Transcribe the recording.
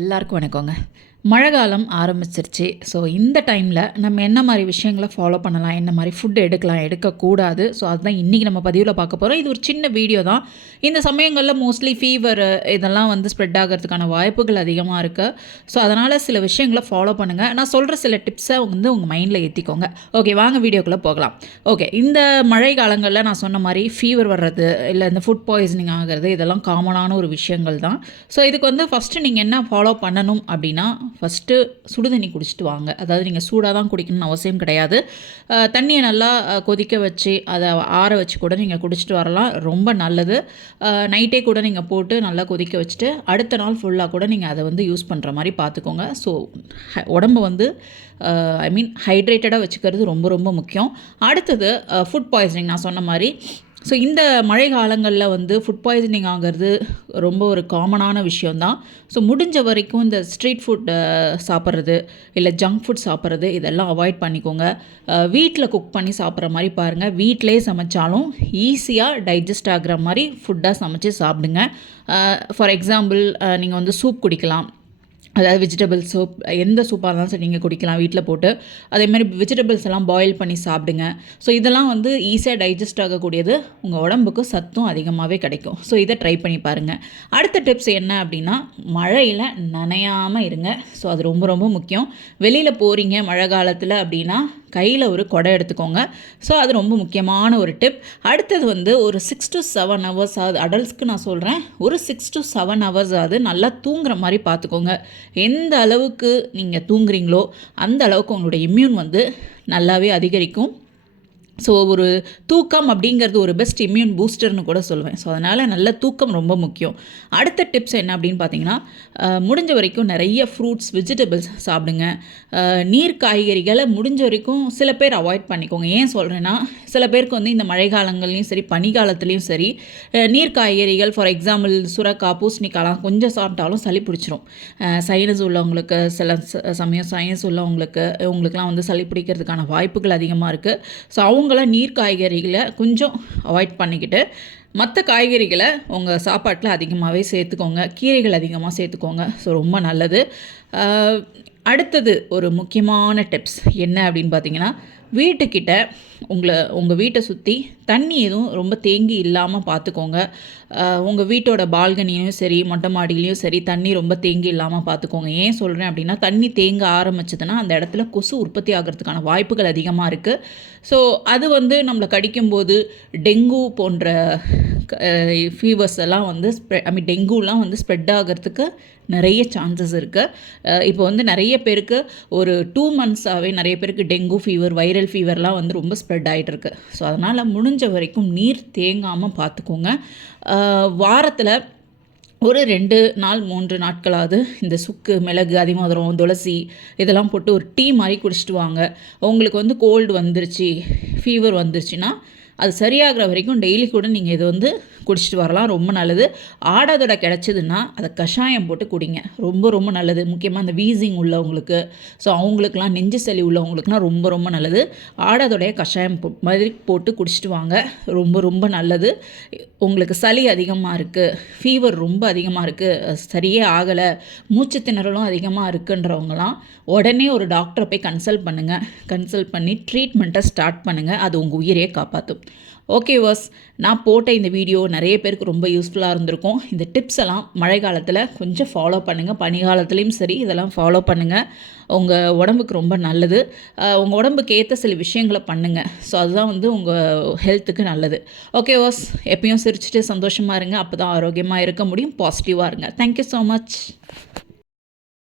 எல்லாருக்கும் வணக்கங்க. மழை காலம் ஆரம்பிச்சிருச்சு. ஸோ இந்த டைமில் நம்ம என்ன மாதிரி விஷயங்களை ஃபாலோ பண்ணலாம், என்ன மாதிரி ஃபுட் எடுக்கலாம், எடுக்கக்கூடாது. ஸோ அதுதான் இன்றைக்கி நம்ம பதிவில் பார்க்க போகிறோம். இது ஒரு சின்ன வீடியோ தான். இந்த சமயங்களில் மோஸ்ட்லி ஃபீவர் இதெல்லாம் ஸ்ப்ரெட் ஆகிறதுக்கான வாய்ப்புகள் அதிகமாக இருக்குது. ஸோ அதனால் சில விஷயங்களை ஃபாலோ பண்ணுங்கள். நான் சொல்கிற சில டிப்ஸை உங்கள் மைண்டில் ஏற்றிக்கோங்க. ஓகே, வாங்க வீடியோக்குள்ளே போகலாம். ஓகே, இந்த மழை காலங்களில் நான் சொன்ன மாதிரி ஃபீவர் வர்றது, இல்லை இந்த ஃபுட் பாய்சனிங் ஆகிறது, இதெல்லாம் காமனான ஒரு விஷயங்கள் தான். ஸோ இதுக்கு ஃபஸ்ட்டு நீங்கள் என்ன ஃபாலோ பண்ணணும் அப்படின்னா, ஃபஸ்ட்டு சுடு தண்ணி குடிச்சிட்டு வாங்க. அதாவது நீங்கள் சூடாக தான் குடிக்கணும்னு அவசியம் கிடையாது. தண்ணியை நல்லா கொதிக்க வச்சு அதை ஆற வச்சு கூட நீங்கள் குடிச்சிட்டு வரலாம். ரொம்ப நல்லது. நைட்டே கூட நீங்கள் போட்டு நல்லா கொதிக்க வச்சுட்டு அடுத்த நாள் ஃபுல்லாக கூட நீங்கள் அதை யூஸ் பண்ணுற மாதிரி பார்த்துக்கோங்க. ஸோ உடம்பு ஹைட்ரேட்டடாக வச்சுக்கிறது ரொம்ப ரொம்ப முக்கியம். அடுத்தது ஃபுட் பாய்சனிங் நான் சொன்ன மாதிரி. ஸோ இந்த மழை காலங்களில் ஃபுட் பாய்சனிங் ஆகிறது ரொம்ப ஒரு காமனான விஷயந்தான். ஸோ முடிஞ்ச வரைக்கும் இந்த ஸ்ட்ரீட் ஃபுட் சாப்பிட்றது, இல்லை ஜங்க் ஃபுட் சாப்பிட்றது, இதெல்லாம் அவாய்ட் பண்ணிக்கோங்க. வீட்டில் குக் பண்ணி சாப்பிட்ற மாதிரி பாருங்கள். வீட்டிலே சமைச்சாலும் ஈஸியாக டைஜஸ்ட் ஆகிற மாதிரி ஃபுட்டாக சமைச்சு சாப்பிடுங்க. ஃபார் எக்ஸாம்பிள், நீங்கள் சூப் குடிக்கலாம். அதாவது வெஜிடபிள் சூப், எந்த சூப்பாக இருந்தாலும் சரி நீங்கள் குடிக்கலாம் வீட்டில் போட்டு. அதேமாதிரி வெஜிடபிள்ஸ் எல்லாம் பாயில் பண்ணி சாப்பிடுங்க. ஸோ இதெல்லாம் ஈஸியாக டைஜஸ்ட் ஆகக்கூடியது. உங்கள் உடம்புக்கு சத்தும் அதிகமாகவே கிடைக்கும். ஸோ இதை ட்ரை பண்ணி பாருங்கள். அடுத்த டிப்ஸ் என்ன அப்படின்னா, மழையில் நனையாமல் இருங்க. ஸோ அது ரொம்ப ரொம்ப முக்கியம். வெளியில் போகிறீங்க மழை காலத்தில் அப்படின்னா கையில் ஒரு குடை எடுத்துக்கோங்க. ஸோ அது ரொம்ப முக்கியமான ஒரு டிப். அடுத்தது ஒரு 6 to 7 hours ஆகுது. அடல்ட்ஸ்க்கு நான் சொல்கிறேன், ஒரு 6 to 7 hours ஆகுது நல்லா தூங்குற மாதிரி பார்த்துக்கோங்க. எந்த அளவுக்கு நீங்கள் தூங்குறீங்களோ அந்த அளவுக்கு உங்களுடைய இம்யூன் நல்லாவே அதிகரிக்கும். ஸோ ஒரு தூக்கம் அப்படிங்கிறது ஒரு பெஸ்ட் இம்யூன் பூஸ்டர்னு கூட சொல்லுவேன். ஸோ அதனால் நல்ல தூக்கம் ரொம்ப முக்கியம். அடுத்த டிப்ஸ் என்ன அப்படின்னு பார்த்தீங்கன்னா, முடிஞ்ச வரைக்கும் நிறைய ஃப்ரூட்ஸ், வெஜிடபிள்ஸ் சாப்பிடுங்க. நீர் காய்கறிகளை முடிஞ்ச வரைக்கும் சில பேர் அவாய்ட் பண்ணிக்கோங்க. ஏன் சொல்கிறேன்னா, சில பேருக்கு இந்த மழை காலங்கள்லையும் சரி பனிக்காலத்துலேயும் சரி நீர் காய்கறிகள், ஃபார் எக்ஸாம்பிள் சுரக்காய், பூசணிக்காய்லாம் கொஞ்சம் சாப்பிட்டாலும் சளி பிடிச்சிரும். சைனஸ் உள்ளவங்களுக்கு, சில சமயம் சைனஸ் உங்களுக்குலாம் சளி பிடிக்கிறதுக்கான வாய்ப்புகள் அதிகமாக இருக்குது. ஸோ அவங்களாம் நீர் காய்கறிகளை கொஞ்சம் அவாய்ட் பண்ணிக்கிட்டு மற்ற காய்கறிகளை உங்கள் சாப்பாட்டில் அதிகமாகவே சேர்த்துக்கோங்க. கீரைகள் அதிகமாக சேர்த்துக்கோங்க. ஸோ ரொம்ப நல்லது. அடுத்தது ஒரு முக்கியமான டிப்ஸ் என்ன அப்படின்னு பார்த்தீங்கன்னா, வீட்டுக்கிட்ட உங்கள் வீட்டை சுற்றி தண்ணி எதுவும் ரொம்ப தேங்கி இல்லாமல் பார்த்துக்கோங்க. உங்கள் வீட்டோட பால்கனியும் சரி மொட்டை மாடியிலையும் சரி தண்ணி ரொம்ப தேங்கி இல்லாமல் பார்த்துக்கோங்க. ஏன் சொல்கிறேன் அப்படின்னா, தண்ணி தேங்க ஆரம்பிச்சதுன்னா அந்த இடத்துல கொசு உற்பத்தி ஆகிறதுக்கான வாய்ப்புகள் அதிகமாக இருக்குது. ஸோ அது நம்மளை கடிக்கும்போது டெங்கு போன்ற ஃபீவர்ஸ் எல்லாம் டெங்குலாம் ஸ்ப்ரெட் ஆகிறதுக்கு நிறைய சான்சஸ் இருக்குது. இப்போ நிறைய பேருக்கு ஒரு 2 months-ஆகவே நிறைய பேருக்கு டெங்கு ஃபீவர், வைரல் ஃபீவர்லாம் ரொம்ப ஸ்ப்ரெட் ஆகிட்டு இருக்கு. ஸோ அதனால் முடிஞ்ச வரைக்கும் நீர் தேங்காமல் பார்த்துக்கோங்க. வாரத்தில் ஒரு 2 நாள் 3 நாட்களாவது இந்த சுக்கு, மிளகு, அதிமதுரம், துளசி இதெல்லாம் போட்டு ஒரு டீ மாதிரி குடிச்சிட்டு வாங்க. உங்களுக்கு கோல்டு வந்துருச்சு, ஃபீவர் வந்துருச்சுன்னா அது சரியாகிற வரைக்கும் டெய்லி கூட நீங்கள் இது குடிச்சிட்டு வரலாம். ரொம்ப நல்லது. ஆடாதோட கிடச்சிதுன்னா அதை கஷாயம் போட்டு குடிங்க. ரொம்ப ரொம்ப நல்லது. முக்கியமாக அந்த வீசிங் உள்ளவங்களுக்கு, ஸோ அவங்களுக்குலாம் நெஞ்சு சளி உள்ளவங்களுக்குலாம் ரொம்ப ரொம்ப நல்லது. ஆடாதோடைய கஷாயம் மாதிரி போட்டு குடிச்சிட்டு வாங்க. ரொம்ப ரொம்ப நல்லது. உங்களுக்கு சளி அதிகமாக இருக்குது, ஃபீவர் ரொம்ப அதிகமாக இருக்குது, சரியே ஆகலை, மூச்சு திணறலும் அதிகமாக இருக்குன்றவங்களாம் உடனே ஒரு டாக்டரை போய் கன்சல்ட் பண்ணுங்கள். கன்சல்ட் பண்ணி ட்ரீட்மெண்ட்டை ஸ்டார்ட் பண்ணுங்கள். அது உங்கள் உயிரையே காப்பாற்றும். ஓகே வாஸ், நான் போட்ட இந்த வீடியோ நிறைய பேருக்கு ரொம்ப யூஸ்ஃபுல்லாக இருந்திருக்கும். இந்த டிப்ஸ் எல்லாம் மழை காலத்தில் கொஞ்சம் ஃபாலோ பண்ணுங்கள். பனி காலத்துலேயும் சரி இதெல்லாம் ஃபாலோ பண்ணுங்கள். உங்கள் உடம்புக்கு ரொம்ப நல்லது. உங்கள் உடம்புக்கு ஏற்ற சில விஷயங்களை பண்ணுங்கள். ஸோ அதுதான் உங்கள் ஹெல்த்துக்கு நல்லது. ஓகே வாஸ், எப்பயும் சிரிச்சுட்டு சந்தோஷமாக இருங்க. அப்போ தான் ஆரோக்கியமாக இருக்க முடியும். பாசிட்டிவாக இருங்க. Thank you so much.